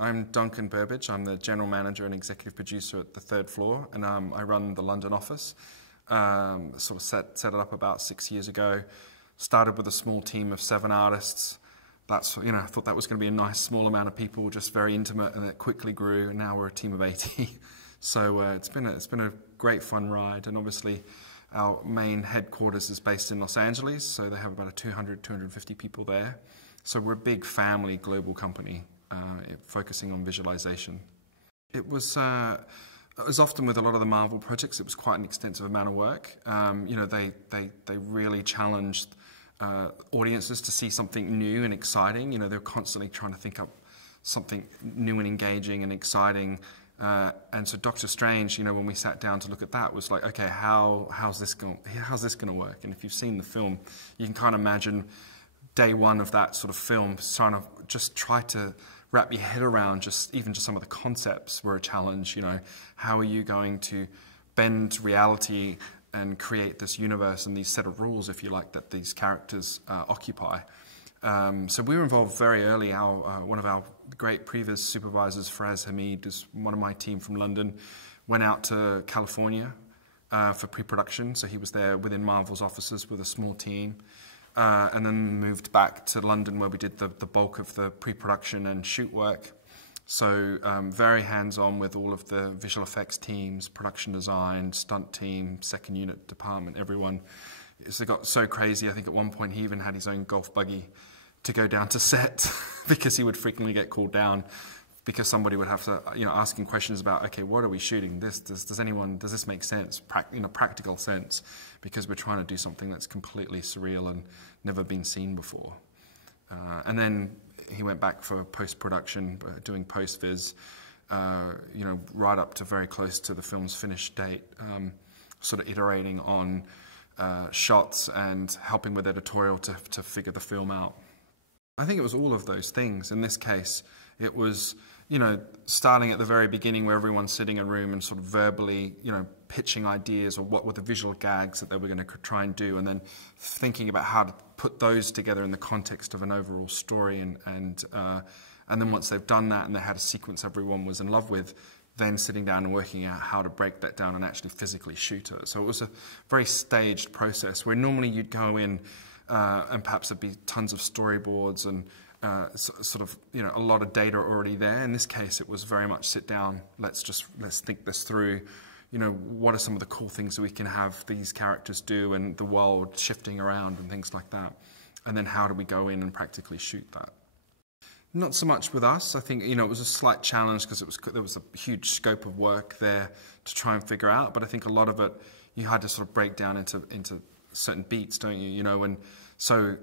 I'm Duncan Burbidge. I'm the general manager and executive producer at the third floor, and I run the London office. Sort of set it up about 6 years ago. Started with a small team of 7 artists. That's, I thought that was going to be a nice small amount of people, just very intimate, and it quickly grew. And now we're a team of 80. So it's been a great fun ride, and obviously our main headquarters is based in Los Angeles, so they have about 250 people there. So we're a big family global company focusing on visualization. It was as often with a lot of the Marvel projects, it was quite an extensive amount of work. They really challenged audiences to see something new and exciting. They're constantly trying to think up something new and engaging and exciting. And so Doctor Strange, when we sat down to look at that, was like, okay, how's this going to work? And if you've seen the film, you can kind of imagine day one of that sort of film, trying to wrap your head around even just some of the concepts were a challenge. How are you going to bend reality and create this universe and these set of rules, if you like, that these characters occupy? So we were involved very early. One of our great previs supervisors, Faraz Hamid, is one of my team from London, went out to California for pre-production. So he was there within Marvel's offices with a small team. And then moved back to London, where we did the bulk of the pre-production and shoot work. So very hands-on with all of the visual effects teams, production design, stunt team, second unit department, everyone. It got so crazy, I think at one point he even had his own golf buggy to go down to set because he would frequently get called down because somebody would have to, asking questions about, okay, what are we shooting? Does this make sense? Practical sense, because we're trying to do something that's completely surreal and never been seen before. And then he went back for post-production, doing post-viz, right up to very close to the film's finished date, sort of iterating on shots and helping with editorial to figure the film out. I think it was all of those things. In this case, it was, starting at the very beginning where everyone's sitting in a room and sort of verbally, pitching ideas or what were the visual gags that they were going to try and do, and then thinking about how to put those together in the context of an overall story. And then once they've done that and they had a sequence everyone was in love with, then sitting down and working out how to break that down and actually physically shoot it. So it was a very staged process where normally you'd go in and perhaps there'd be tons of storyboards and a lot of data already there. In this case, it was very much sit down, let's think this through. What are some of the cool things that we can have these characters do and the world shifting around and things like that. And then how do we go in and practically shoot that? Not so much with us. I think, it was a slight challenge because there was a huge scope of work there to try and figure out. But I think a lot of it, you had to sort of break down into certain beats, don't you? And so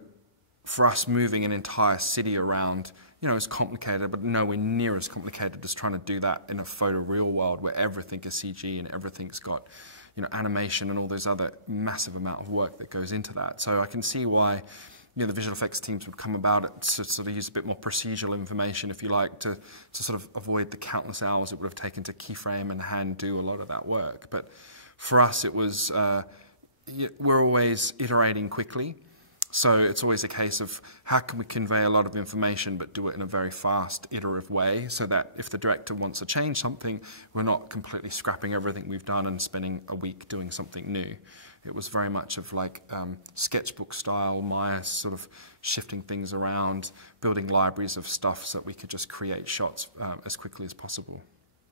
for us, moving an entire city around, it's complicated, but nowhere near as complicated as trying to do that in a photoreal world where everything is CG and everything's got, animation and all those other massive amount of work that goes into that. So I can see why, the visual effects teams would come about it to sort of use a bit more procedural information, if you like, to sort of avoid the countless hours it would have taken to keyframe and hand do a lot of that work. But for us, it was, we're always iterating quickly. So it's always a case of how can we convey a lot of information but do it in a very fast, iterative way so that if the director wants to change something, we're not completely scrapping everything we've done and spending a week doing something new. It was very much of like sketchbook style, Maya sort of shifting things around, building libraries of stuff so that we could just create shots as quickly as possible.